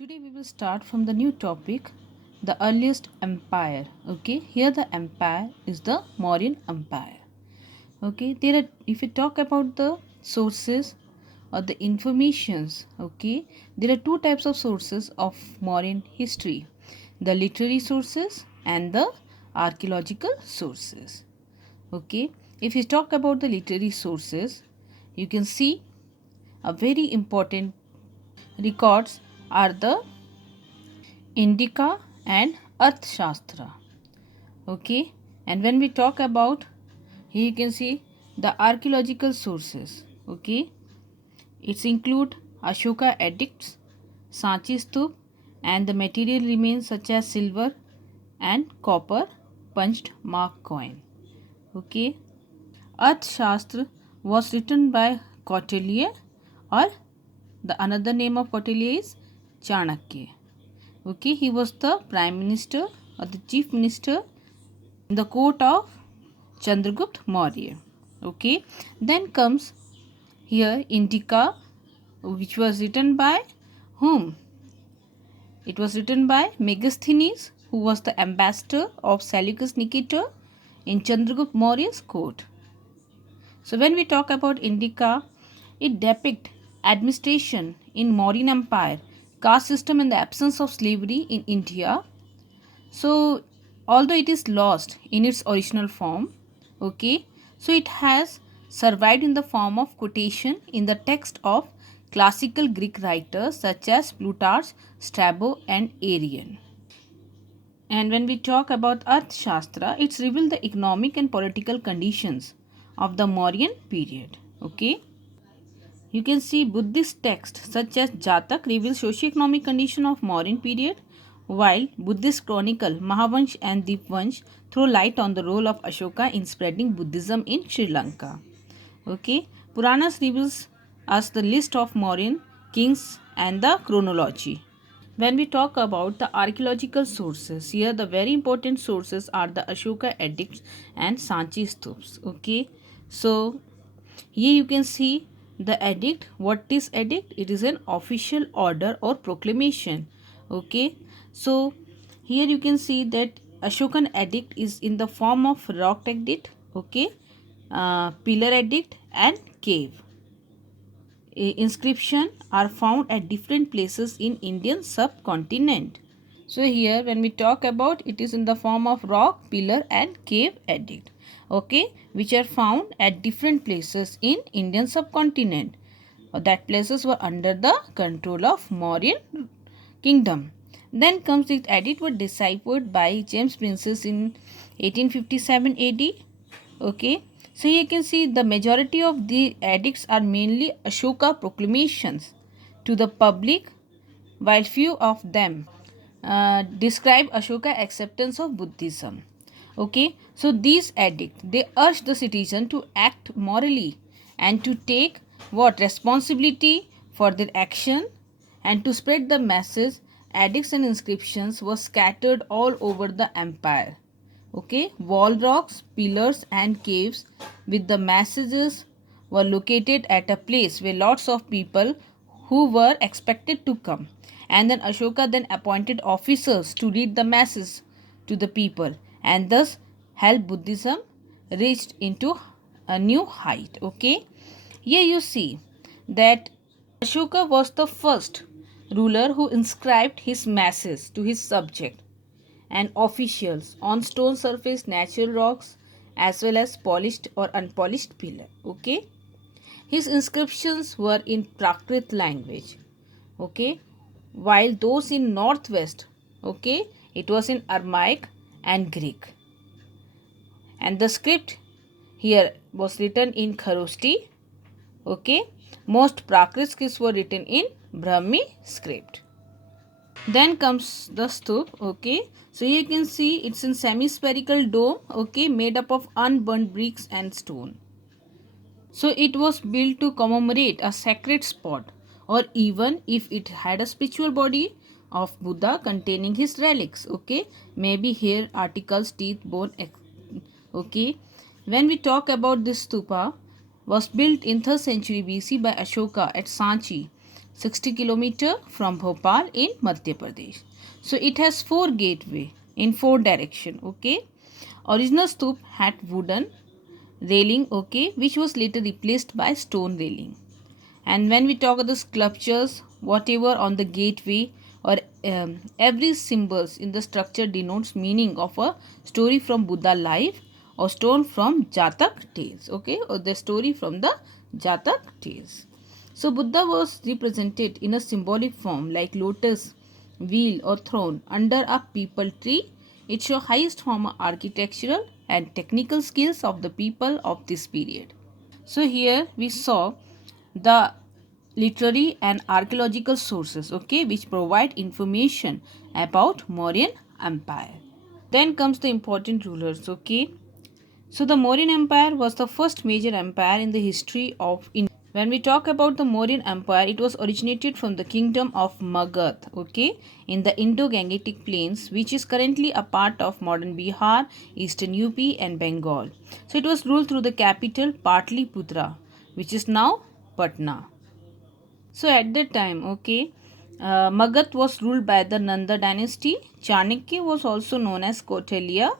Today we will start from the new topic, the earliest empire. Okay, here the empire is the Mauryan Empire. Okay, if you talk about the sources or the informations, okay, there are two types of sources of Mauryan history: the literary sources and the archaeological sources. Okay, if you talk about the literary sources, you can see a very important records are the Indica and Arthashastra. Okay, and when we talk about, here you can see the archaeological sources. Okay, it's include Ashoka edicts, Sanchi Stup, and the material remains such as silver and copper punched mark coin. Okay, Arthashastra was written by Kautilya, or the another name of Kautilya is Chanakya. Okay, he was the prime minister or the chief minister in the court of Chandragupta Maurya. Okay, then comes here Indica, which was written by whom? It was written by Megasthenes, who was the ambassador of Seleucus Nicator in Chandragupta Maurya's court. So when we talk about Indica, it depicts administration in Mauryan Empire, caste system and the absence of slavery in India. So although it is lost in its original form, okay, so it has survived in the form of quotation in the text of classical Greek writers such as Plutarch, Strabo and Arrian. And when we talk about Arthashastra, it's revealed the economic and political conditions of the Mauryan period. Okay, you can see Buddhist texts such as Jatak reveal socio-economic condition of Mauryan period, while Buddhist chronicle Mahavansh and Deepvansh throw light on the role of Ashoka in spreading Buddhism in Sri Lanka. Okay, Puranas reveals us the list of Mauryan kings and the chronology. When we talk about the archaeological sources, here the very important sources are the Ashoka edicts and Sanchi stups. Okay, so here you can see the edict. What is edict? It is an official order or proclamation. Okay, so here you can see that Ashokan edict is in the form of rock edict. Okay, pillar edict and cave. Inscription are found at different places in Indian subcontinent. So here when we talk about, it is in the form of rock, pillar and cave edict. Okay, which are found at different places in Indian subcontinent. That places were under the control of Mauryan kingdom. Then comes the edict were deciphered by James Princess in 1857 AD. Okay, so you can see the majority of the edicts are mainly Ashoka proclamations to the public, while few of them describe Ashoka acceptance of Buddhism. Okay, so these edicts, they urge the citizen to act morally and to take what responsibility for their action and to spread the message. Edicts and inscriptions were scattered all over the empire. Okay, wall rocks, pillars and caves with the messages were located at a place where lots of people who were expected to come, and then Ashoka then appointed officers to read the message to the people, and thus helped Buddhism reached into a new height. Okay, here you see that Ashoka was the first ruler who inscribed his message to his subject and officials on stone surface, natural rocks, as well as polished or unpolished pillar. Okay, his inscriptions were in Prakrit language. Okay, while those in northwest, okay, it was in Aramaic and Greek, and the script here was written in Kharoshthi. Okay, most Prakrit scripts were written in Brahmi script. Then comes the stup. Okay, so you can see it's in semi-spherical dome. Okay, made up of unburnt bricks and stone. So it was built to commemorate a sacred spot, or even if it had a spiritual body of Buddha containing his relics. Okay, maybe hair, articles, teeth, bone. Okay, when we talk about this stupa, was built in 3rd century BC by Ashoka at Sanchi. 60 kilometer from Bhopal in Madhya Pradesh. So it has 4 gateway in 4 direction. Okay. Original stoop had wooden railing, okay, which was later replaced by stone railing. And when we talk about the sculptures, whatever on the gateway or every symbols in the structure denotes meaning of a story from Buddha life or stone from Jatak tales, okay, or the story from the Jatak tales. So Buddha was represented in a symbolic form like lotus, wheel or throne under a peepal tree. It shows highest form of architectural and technical skills of the people of this period. So here we saw the literary and archaeological sources, okay, which provide information about Mauryan Empire. Then comes the important rulers, okay. So the Mauryan Empire was the first major empire in the history of India. When we talk about the Mauryan Empire, it was originated from the kingdom of Magadh, okay, in the Indo-Gangetic plains, which is currently a part of modern Bihar, eastern UP and Bengal. So it was ruled through the capital Patliputra, which is now Patna. So at that time, okay, Magadh was ruled by the Nanda dynasty. Chanakya was also known as Kautilya.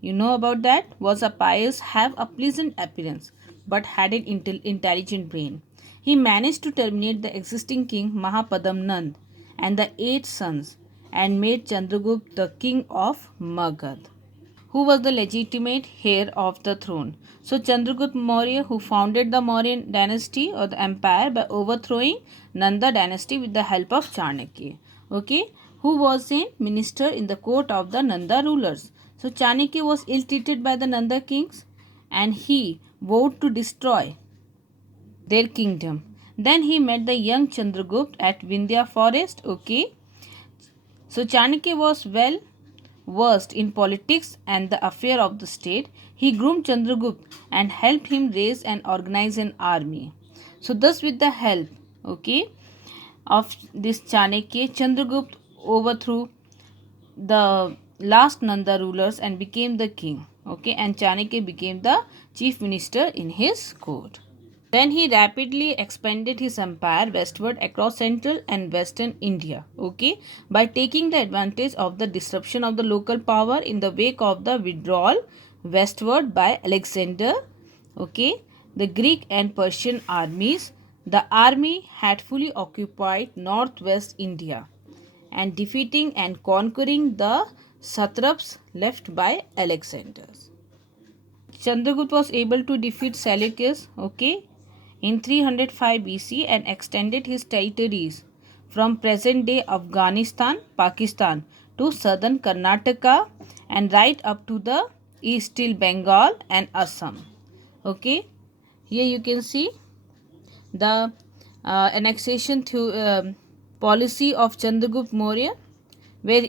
You know about that? Was a pious, have a pleasant appearance, but had an intelligent brain. He managed to terminate the existing king Mahapadam Nand and the 8 sons and made Chandragupta the king of Magadh, who was the legitimate heir of the throne. So Chandragupta Maurya, who founded the Mauryan dynasty or the empire by overthrowing Nanda dynasty with the help of Chanakya, okay, who was a minister in the court of the Nanda rulers. So Chanakya was ill-treated by the Nanda kings and he vowed to destroy their kingdom. Then he met the young Chandragupta at Vindhya forest, okay. So Chanakya was well versed in politics and the affair of the state. He groomed Chandragupta and helped him raise and organize an army. So thus with the help, okay, of this Chanakya, Chandragupta overthrew the last Nanda rulers and became the king, okay, and Chanakya became the chief minister in his court. Then he rapidly expanded his empire westward across central and western India, okay, by taking the advantage of the disruption of the local power in the wake of the withdrawal westward by Alexander, okay, the Greek and Persian armies. The army had fully occupied northwest India and defeating and conquering the satraps left by Alexander. Chandragupta was able to defeat Seleucus, okay, in 305 BC and extended his territories from present-day Afghanistan, Pakistan to southern Karnataka and right up to the east till Bengal and Assam. Okay, here you can see the annexation policy of Chandragupta Maurya, where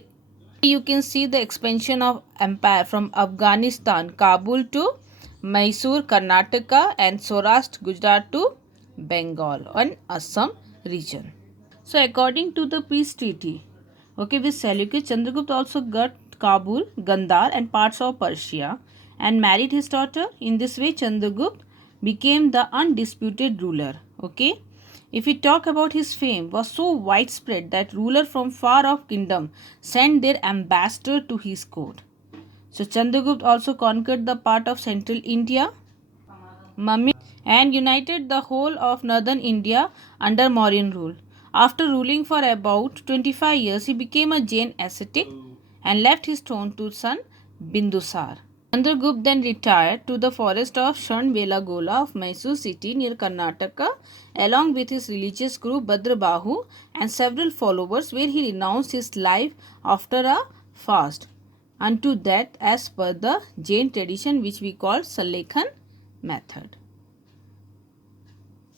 you can see the expansion of empire from Afghanistan, Kabul to Mysore, Karnataka and Saurashtra, Gujarat to Bengal and Assam region. So according to the peace treaty, okay, with Seleucus, Chandragupta also got Kabul, Gandhar and parts of Persia and married his daughter. In this way, Chandragupta became the undisputed ruler. Okay. If we talk about his fame was so widespread that rulers from far off kingdom sent their ambassador to his court. So Chandragupta also conquered the part of central India, Mummy, and united the whole of northern India under Mauryan rule. After ruling for about 25 years, he became a Jain ascetic and left his throne to son Bindusar. Chandragupta then retired to the forest of Shanbelagola of Mysore city near Karnataka along with his religious guru Bhadrabahu and several followers, where he renounced his life after a fast unto death as per the Jain tradition, which we call Salekhan method.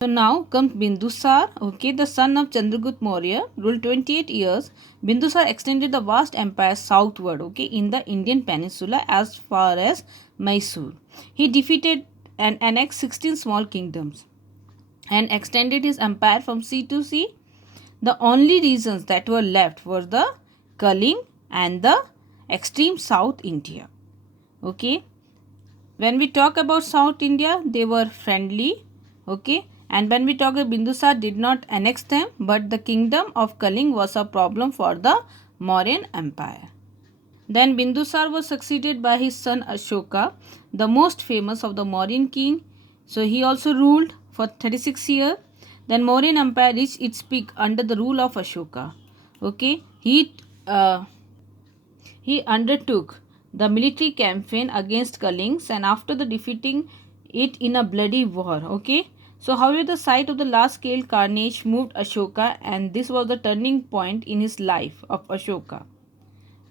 So now comes Bindusar, okay, the son of Chandragupta Maurya, ruled 28 years. Bindusar extended the vast empire southward, okay, in the Indian peninsula as far as Mysore. He defeated and annexed 16 small kingdoms and extended his empire from sea to sea. The only regions that were left were the Kaling and the extreme South India, okay. When we talk about South India, they were friendly, okay, And when we talk about Bindusar did not annex them, but the kingdom of Kaling was a problem for the Mauryan Empire. Then Bindusar was succeeded by his son Ashoka, the most famous of the Mauryan king. So he also ruled for 36 years. Then Mauryan Empire reached its peak under the rule of Ashoka. Okay, he undertook the military campaign against Kalings, and after the defeating it in a bloody war. Okay, so however the sight of the large scale carnage moved Ashoka, and this was the turning point in his life of Ashoka.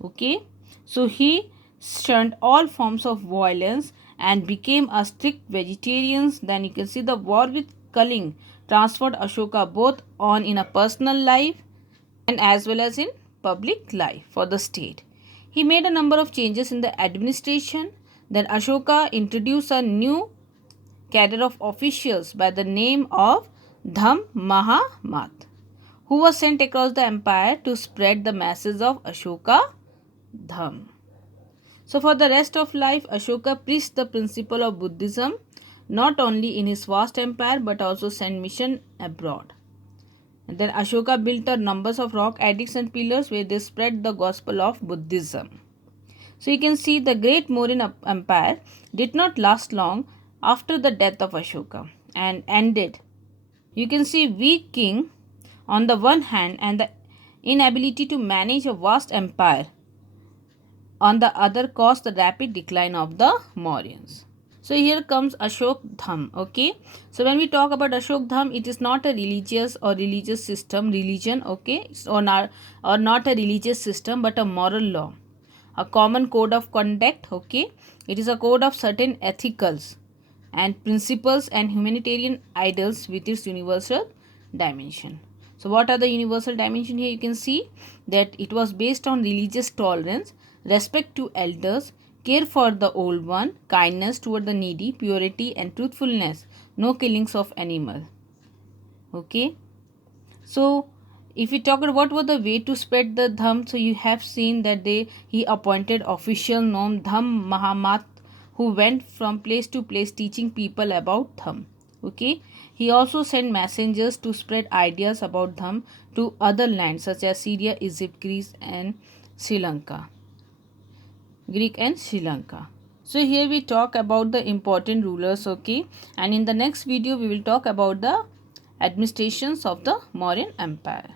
Okay, so he shunned all forms of violence and became a strict vegetarian. Then you can see the war with Kaling transferred Ashoka both on in a personal life and as well as in public life for the state. He made a number of changes in the administration. Then Ashoka introduced a new cadre of officials by the name of Dham Mahamat, who was sent across the empire to spread the message of Ashoka Dham. So for the rest of life, Ashoka preached the principle of Buddhism not only in his vast empire but also sent mission abroad. And then Ashoka built a numbers of rock edicts and pillars where they spread the gospel of Buddhism. So you can see the great Mauryan Empire did not last long after the death of Ashoka and ended. You can see weak king on the one hand and the inability to manage a vast empire on the other caused the rapid decline of the Mauryans. So here comes Ashok Dham. Okay, so when we talk about Ashok Dham, it is not a religious system, religion. Okay, or not a religious system, but a moral law, a common code of conduct. Okay, it is a code of certain ethicals and principles and humanitarian ideals with its universal dimension. So what are the universal dimension here? You can see that it was based on religious tolerance, respect to elders, care for the old one, kindness toward the needy, purity and truthfulness, no killings of animal. Okay, so if we talk about what was the way to spread the dham, so you have seen that he appointed official named Dham Mahamat, who went from place to place teaching people about dham. Okay, he also sent messengers to spread ideas about dham to other lands such as Syria, Egypt, Greece and Sri Lanka. So here we talk about the important rulers. Okay, and in the next video we will talk about the administrations of the Mauryan Empire.